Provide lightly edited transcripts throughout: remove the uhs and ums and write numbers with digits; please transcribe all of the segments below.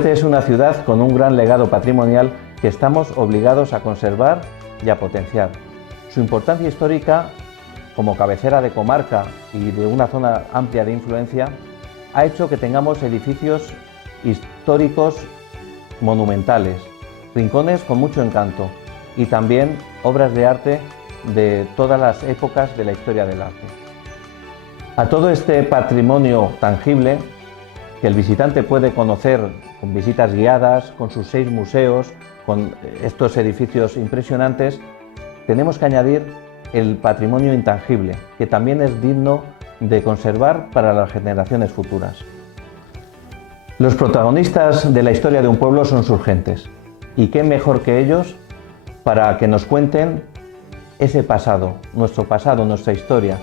Huete es una ciudad con un gran legado patrimonial que estamos obligados a conservar y a potenciar. Su importancia histórica, como cabecera de comarca y de una zona amplia de influencia, ha hecho que tengamos edificios históricos monumentales, rincones con mucho encanto y también obras de arte de todas las épocas de la historia del arte. A todo este patrimonio tangible que el visitante puede conocer con visitas guiadas, con sus 6 museos, con estos edificios impresionantes, tenemos que añadir el patrimonio intangible, que también es digno de conservar para las generaciones futuras. Los protagonistas de la historia de un pueblo son sus gentes, y qué mejor que ellos para que nos cuenten ese pasado, nuestra historia,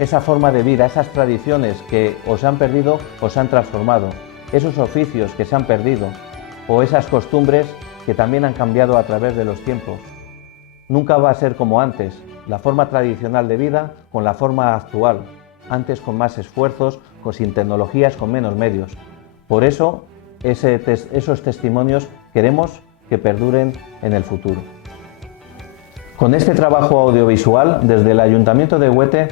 esa forma de vida, esas tradiciones que o se han perdido o se han transformado, esos oficios que se han perdido o esas costumbres que también han cambiado a través de los tiempos. Nunca va a ser como antes, la forma tradicional de vida con la forma actual, antes con más esfuerzos, sin tecnologías, con menos medios. Por eso, esos testimonios queremos que perduren en el futuro. Con este trabajo audiovisual, desde el Ayuntamiento de Huete,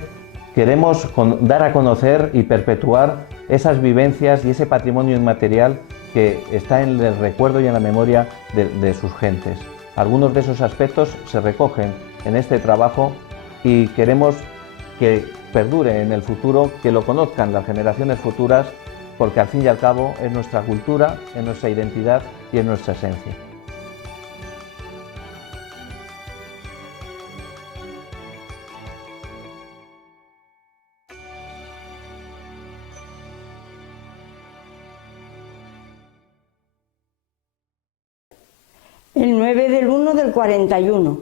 queremos dar a conocer y perpetuar esas vivencias y ese patrimonio inmaterial que está en el recuerdo y en la memoria de sus gentes. Algunos de esos aspectos se recogen en este trabajo y queremos que perdure en el futuro, que lo conozcan las generaciones futuras, porque al fin y al cabo es nuestra cultura, es nuestra identidad y es nuestra esencia. El 9 del 1 del 41.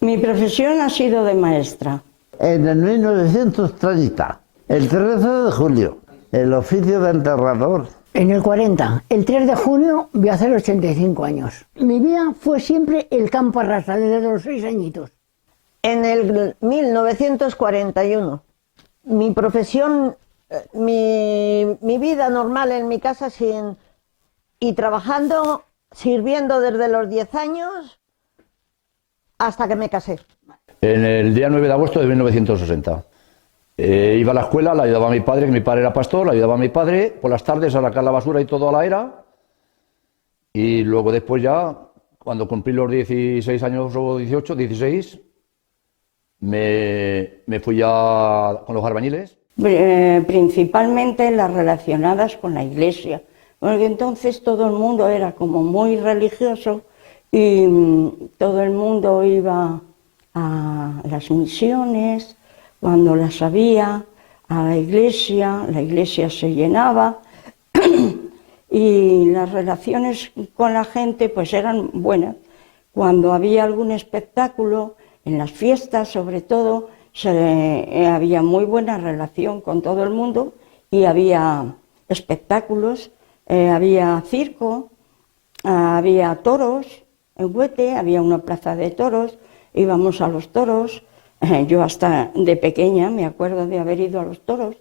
Mi profesión ha sido de maestra. En el 1930, el 13 de julio, el oficio de enterrador. En el 40, el 3 de junio voy a hacer 85 años. Mi vida fue siempre el campo a rasa, desde los 6 añitos. En el 1941, mi profesión, mi vida normal en mi casa y trabajando, sirviendo desde los 10 años hasta que me casé. En el día 9 de agosto de 1960. Iba a la escuela, la ayudaba a mi padre, que mi padre era pastor, la ayudaba a mi padre, por las tardes a sacar la basura y todo a la era. Y luego después ya, cuando cumplí los 16 años o 18, 16, me fui ya con los albañiles. Principalmente las relacionadas con la iglesia, porque entonces todo el mundo era como muy religioso y todo el mundo iba a las misiones, cuando las había, a la iglesia se llenaba y las relaciones con la gente pues eran buenas. Cuando había algún espectáculo, en las fiestas sobre todo, había muy buena relación con todo el mundo y había espectáculos, había circo, había toros en Huete, había una plaza de toros, íbamos a los toros. Yo hasta de pequeña me acuerdo de haber ido a los toros.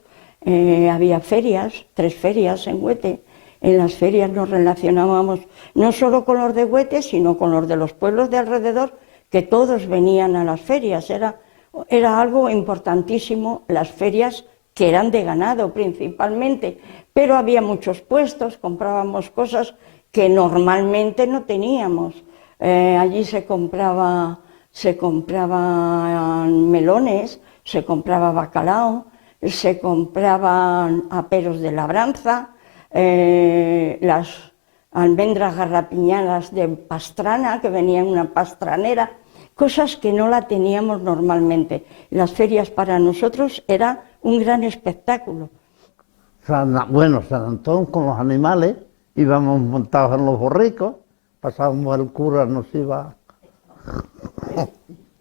Había ferias, 3 ferias en Huete. En las ferias nos relacionábamos no solo con los de Huete, sino con los de los pueblos de alrededor, que todos venían a las ferias. Era algo importantísimo, las ferias que eran de ganado principalmente, pero había muchos puestos, comprábamos cosas que normalmente no teníamos. Allí se compraban melones, se compraba bacalao, se compraban aperos de labranza, las almendras garrapiñadas de Pastrana, que venía en una pastranera, cosas que no la teníamos normalmente. Las ferias para nosotros era un gran espectáculo. San Antón con los animales, íbamos montados en los borricos, pasábamos el cura, nos iba...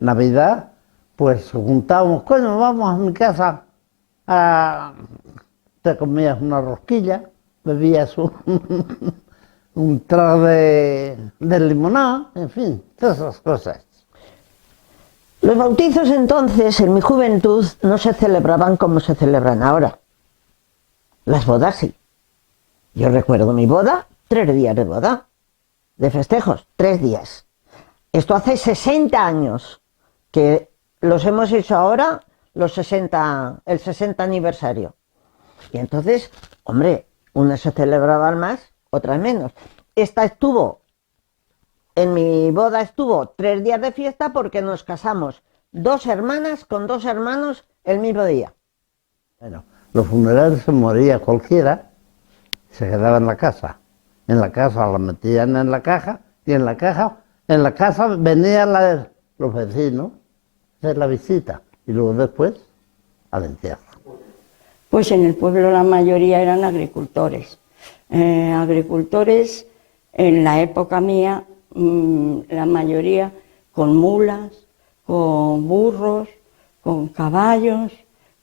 Navidad, pues juntábamos, coño, vamos a mi casa, te comías una rosquilla, bebías un trago de limonada, en fin, todas esas cosas. Los bautizos entonces, en mi juventud, no se celebraban como se celebran ahora. Las bodas sí. Yo recuerdo mi boda, 3 días de boda, de festejos, 3 días. Esto hace 60 años, que los hemos hecho ahora, el 60 aniversario. Y entonces, hombre, unas se celebraban más, otras menos. En mi boda estuvo 3 días de fiesta porque nos casamos 2 hermanas con 2 hermanos el mismo día. Bueno, los funerales se moría cualquiera, se quedaba en la casa. En la casa la metían en la caja y en la casa venían los vecinos a hacer la visita y luego después al entierro. Pues en el pueblo la mayoría eran agricultores. Agricultores, en la época mía, la mayoría con mulas, con burros, con caballos,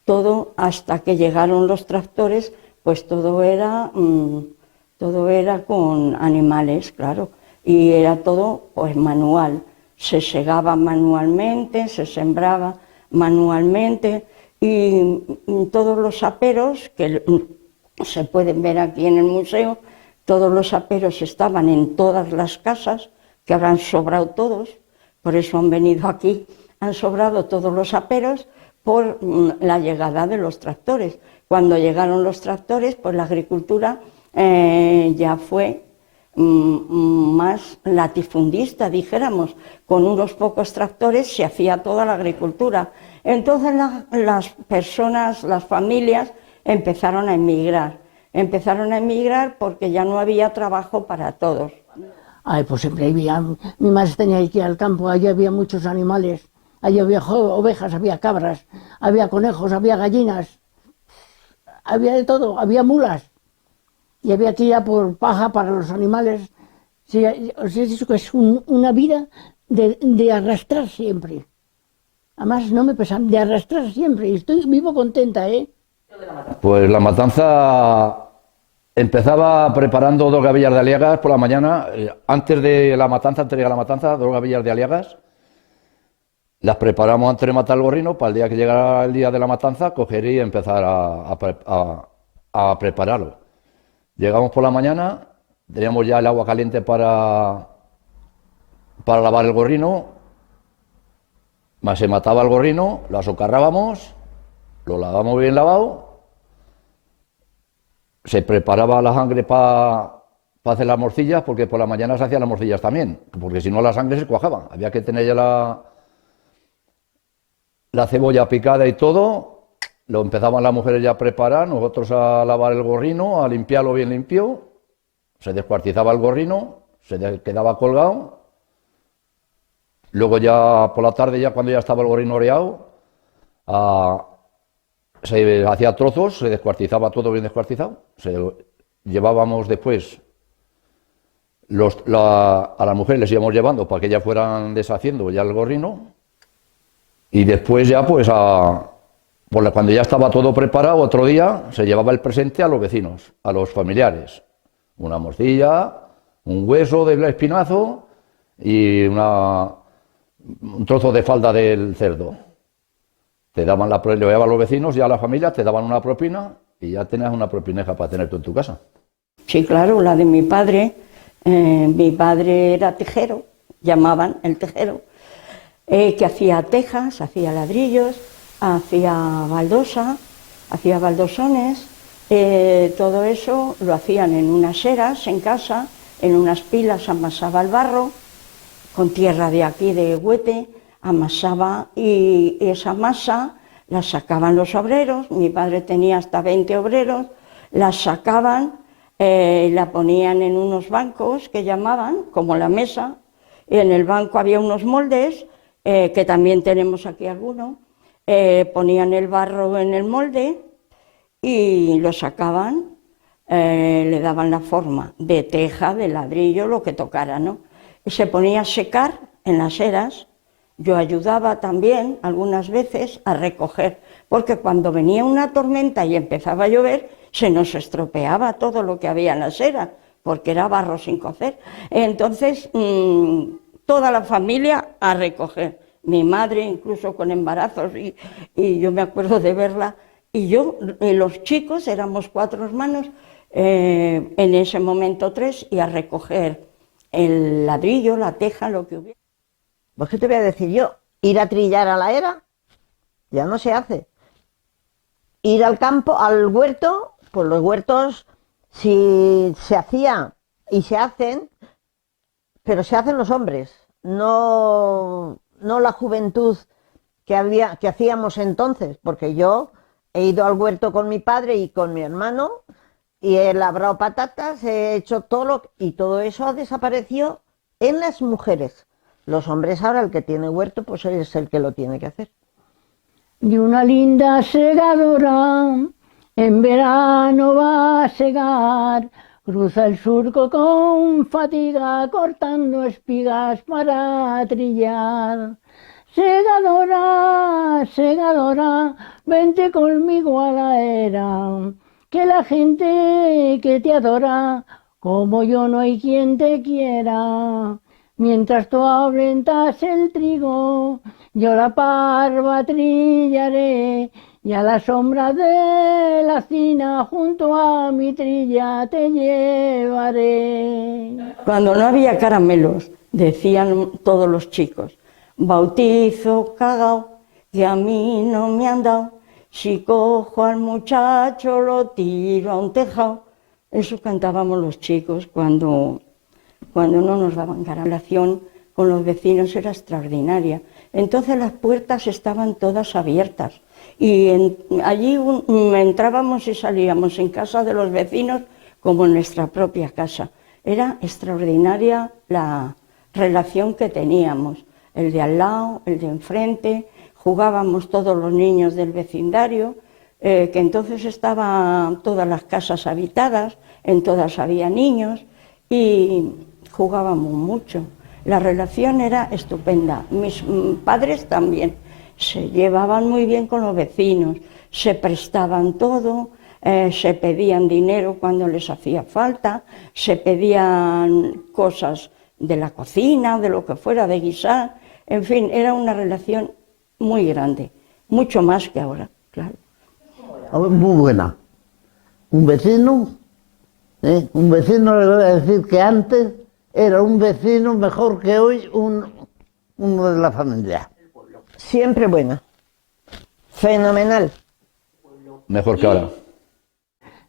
todo hasta que llegaron los tractores, pues todo era con animales, claro, y era todo pues manual. Se segaba manualmente, se sembraba manualmente, y todos los aperos que se pueden ver aquí en el museo, todos los aperos estaban en todas las casas, que habrán sobrado todos, por eso han venido aquí, han sobrado todos los aperos por la llegada de los tractores. Cuando llegaron los tractores, pues la agricultura ya fue más latifundista, dijéramos, con unos pocos tractores se hacía toda la agricultura. Entonces las personas, las familias empezaron a emigrar porque ya no había trabajo para todos. Ay, pues siempre había, mi madre tenía que ir al campo, allí había muchos animales, allí había ovejas, había cabras, había conejos, había gallinas, había de todo, había mulas, y había que ir a por paja para los animales. Sí, os he dicho que es una vida de arrastrar siempre. Además no me pesan, de arrastrar siempre, y vivo contenta, ¿eh? Pues la matanza empezaba preparando 2 gavillas de aliagas por la mañana, antes de la matanza, 2 gavillas de aliagas. Las preparamos antes de matar el gorrino, para el día que llegara el día de la matanza, coger y empezar a prepararlo. Llegamos por la mañana, teníamos ya el agua caliente para lavar el gorrino, se mataba el gorrino, lo asocarrábamos, lo lavábamos bien lavado, se preparaba la sangre para hacer las morcillas, porque por la mañana se hacían las morcillas también, porque si no la sangre se cuajaba, había que tener ya la cebolla picada y todo, lo empezaban las mujeres ya a preparar, nosotros a lavar el gorrino, a limpiarlo bien limpio, se descuartizaba el gorrino, quedaba colgado, luego ya por la tarde, ya cuando ya estaba el gorrino oreado, se hacía trozos, se descuartizaba todo bien descuartizado, llevábamos después, a las mujeres les íbamos llevando para que ya fueran deshaciendo ya el gorrino, y después ya pues cuando ya estaba todo preparado, otro día se llevaba el presente a los vecinos, a los familiares, una morcilla, un hueso del espinazo y un trozo de falda del cerdo. Te daban lo llevaban los vecinos y a la familia, te daban una propina y ya tenías una propineja para tener tú en tu casa. Sí, claro, la de mi padre. Mi padre era tejero, llamaban el tejero, que hacía tejas, hacía ladrillos, hacía baldosa, hacía baldosones, todo eso lo hacían en unas eras en casa, en unas pilas amasaba el barro, con tierra de aquí de Huete, amasaba y esa masa la sacaban los obreros, mi padre tenía hasta 20 obreros, la sacaban, la ponían en unos bancos que llamaban, como la mesa, y en el banco había unos moldes, que también tenemos aquí alguno, ponían el barro en el molde y lo sacaban, le daban la forma de teja, de ladrillo, lo que tocara, ¿no? Y se ponía a secar en las eras. Yo ayudaba también algunas veces a recoger, porque cuando venía una tormenta y empezaba a llover, se nos estropeaba todo lo que había en las eras, porque era barro sin cocer. Entonces, toda la familia a recoger. Mi madre, incluso con embarazos, y yo me acuerdo de verla. Y yo, los chicos, éramos 4 hermanos, en ese momento 3, y a recoger el ladrillo, la teja, lo que hubiera. Pues qué te voy a decir yo, ir a trillar a la era, ya no se hace. Ir al campo, al huerto, pues los huertos, si se hacía y se hacen, pero se hacen los hombres, no la juventud que hacíamos entonces, porque yo he ido al huerto con mi padre y con mi hermano, y he labrado patatas, he hecho y todo eso ha desaparecido en las mujeres. Los hombres ahora, el que tiene huerto, pues es el que lo tiene que hacer. Y una linda segadora en verano va a segar, cruza el surco con fatiga, cortando espigas para trillar. Segadora, segadora, vente conmigo a la era, que la gente que te adora, como yo no hay quien te quiera. Mientras tú aumentas el trigo, yo la parva trillaré, y a la sombra de la cina junto a mi trilla te llevaré. Cuando no había caramelos, decían todos los chicos, bautizo cagao, que a mí no me han dado, si cojo al muchacho lo tiro a un tejado. Eso cantábamos los chicos cuando no nos daban caramelos. La relación con los vecinos era extraordinaria. Entonces las puertas estaban todas abiertas y allí entrábamos y salíamos en casa de los vecinos como en nuestra propia casa. Era extraordinaria la relación que teníamos, el de al lado, el de enfrente, jugábamos todos los niños del vecindario, que entonces estaban todas las casas habitadas, en todas había niños y jugábamos mucho. La relación era estupenda. Mis padres también se llevaban muy bien con los vecinos, se prestaban todo, se pedían dinero cuando les hacía falta, se pedían cosas de la cocina, de lo que fuera, de guisar, en fin, era una relación muy grande, mucho más que ahora, claro. Muy buena. Un vecino le voy a decir que antes era un vecino mejor que hoy uno de la familia. Siempre buena. Fenomenal. Mejor que ahora.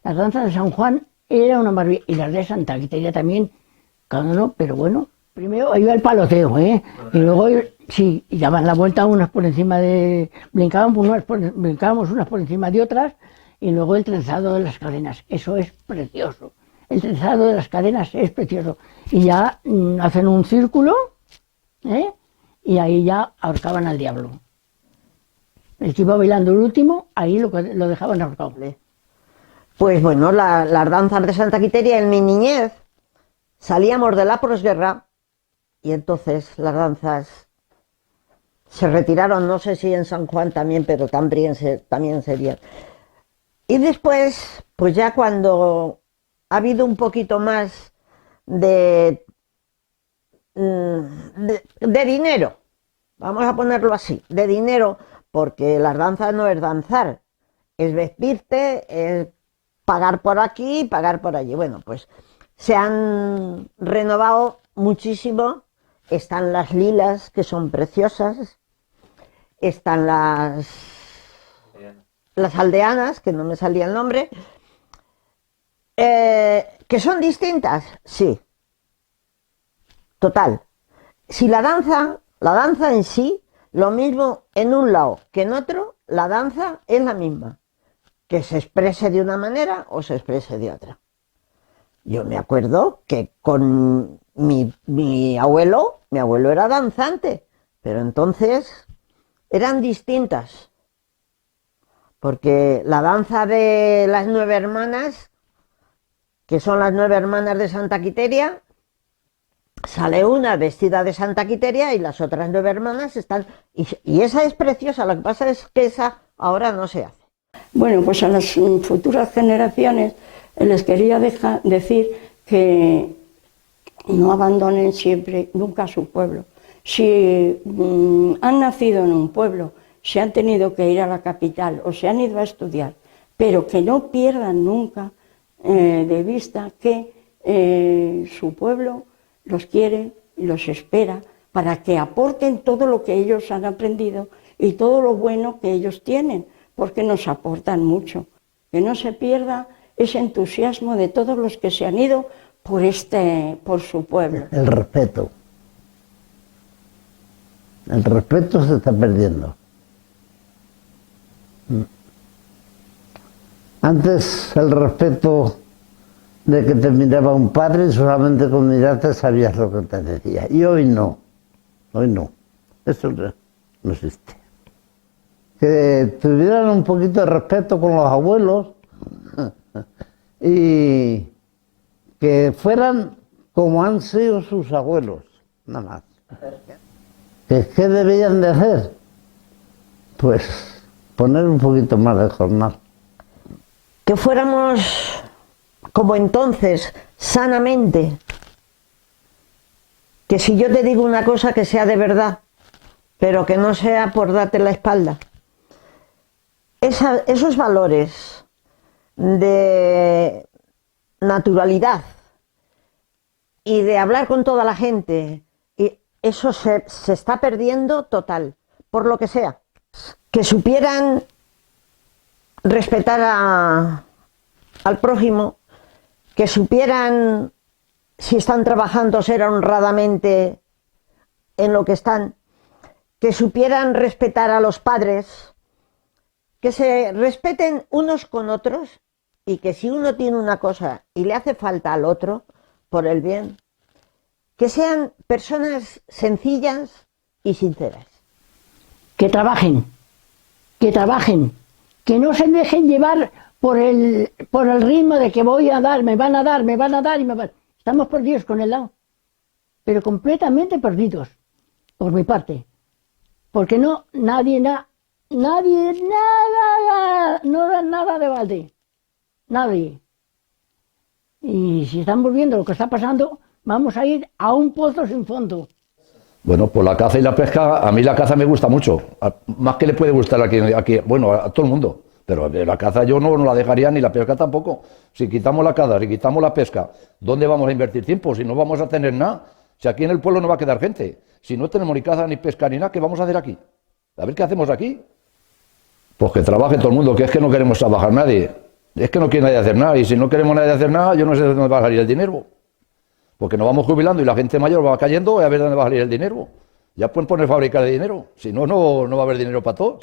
La danza de San Juan era una maravilla, y las de Santa Quiteria también, cada uno, pero bueno, primero iba el paloteo, y luego sí, y daban la vuelta unas por encima de, brincábamos unas por encima de otras, y luego el trenzado de las cadenas, eso es precioso. El trenzado de las cadenas es precioso. Y ya hacen un círculo, y ahí ya ahorcaban al diablo. El que iba bailando el último, ahí lo dejaban ahorcado. Pues bueno, las danzas de Santa Quiteria en mi niñez, salíamos de la posguerra y entonces las danzas se retiraron, no sé si en San Juan también, pero también serían. Y después, pues ya cuando ha habido un poquito más de dinero, vamos a ponerlo así, de dinero, porque las danzas no es danzar, es vestirte, es pagar por aquí, pagar por allí. Bueno, pues se han renovado muchísimo, están las lilas, que son preciosas, están las aldeanas, que no me salía el nombre, que son distintas, sí, total. Si la danza en sí, lo mismo en un lado que en otro, la danza es la misma, que se exprese de una manera o se exprese de otra. Yo me acuerdo que con mi abuelo era danzante, pero entonces eran distintas, porque la danza de las 9 hermanas, que son las 9 hermanas de Santa Quiteria, sale una vestida de Santa Quiteria y las otras 9 hermanas están... Y esa es preciosa, lo que pasa es que esa ahora no se hace. Bueno, pues a las futuras generaciones les quería decir que no abandonen siempre, nunca su pueblo. Si han nacido en un pueblo, se han tenido que ir a la capital o se han ido a estudiar, pero que no pierdan nunca de vista que su pueblo los quiere y los espera para que aporten todo lo que ellos han aprendido y todo lo bueno que ellos tienen, porque nos aportan mucho. Que no se pierda ese entusiasmo de todos los que se han ido por su pueblo. El respeto. El respeto se está perdiendo. Antes el respeto de que te miraba un padre, solamente con mirarte sabías lo que te decía. Y hoy no. Hoy no. Eso no existe. Que tuvieran un poquito de respeto con los abuelos y que fueran como han sido sus abuelos, nada más. ¿Qué debían de hacer? Pues poner un poquito más de jornal. Que fuéramos como entonces, sanamente. Que si yo te digo una cosa que sea de verdad, pero que no sea por darte la espalda. Esos valores de naturalidad y de hablar con toda la gente, y eso se está perdiendo total, por lo que sea. Que supieran respetar al prójimo, que supieran, si están trabajando, ser honradamente en lo que están, que supieran respetar a los padres, que se respeten unos con otros y que si uno tiene una cosa y le hace falta al otro, por el bien, que sean personas sencillas y sinceras. Que trabajen, que no se dejen llevar por el ritmo de que voy a dar, me van a dar y me van. Estamos perdidos con el lado, pero completamente perdidos, por mi parte, porque nadie no da nada de balde, nadie. Y si estamos viendo lo que está pasando, vamos a ir a un pozo sin fondo. Bueno, pues la caza y la pesca, a mí la caza me gusta mucho, más que le puede gustar aquí, bueno, a todo el mundo, pero la caza yo no la dejaría ni la pesca tampoco. Si quitamos la caza, si quitamos la pesca, ¿dónde vamos a invertir tiempo? Si no vamos a tener nada, si aquí en el pueblo no va a quedar gente, si no tenemos ni caza, ni pesca, ni nada, ¿qué vamos a hacer aquí? A ver qué hacemos aquí. Pues que trabaje todo el mundo, que es que no queremos trabajar nadie, es que no quiere nadie hacer nada, y si no queremos nadie hacer nada, yo no sé de dónde va a salir el dinero. Porque nos vamos jubilando y la gente mayor va cayendo, y a ver dónde va a salir el dinero. Ya pueden poner fábricas de dinero, si no, no va a haber dinero para todos.